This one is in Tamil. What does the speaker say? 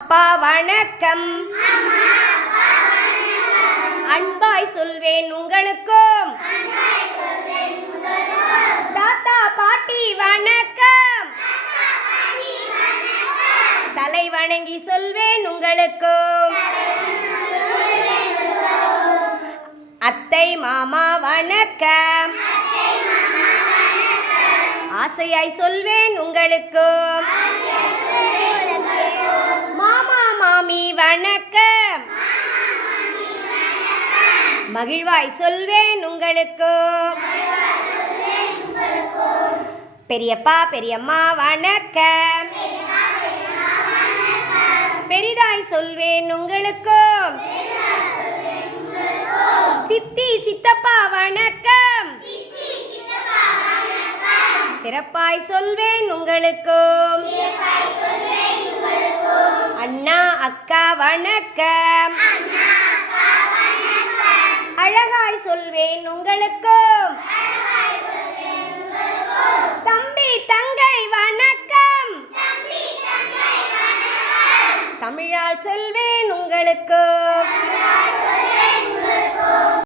அப்பா வணக்கம். அன்பாய் சொல்வேன் உங்களுக்கும். தாத்தா பாட்டி வணக்கம். தலை வணங்கி சொல்வேன் உங்களுக்கும். அத்தை மாமா வணக்கம். ஆசையாய் சொல்வேன் உங்களுக்கும். மாமா மாமி வணக்கம். மகிழ்வாய் சொல்வேன் உங்களுக்கும். பெரியப்பா பெரியம்மா வணக்கம். பெரிதாய் சொல்வேன் உங்களுக்கும். சித்தி சித்தப்பா வணக்கம். சிறப்பாய் சொல்வேன் உங்களுக்கும். அண்ணா அக்கா வணக்கம். அழகாய் சொல்வேன் உங்களுக்கும். தம்பி தங்கை வணக்கம். தமிழால் சொல்வேன் உங்களுக்கும்.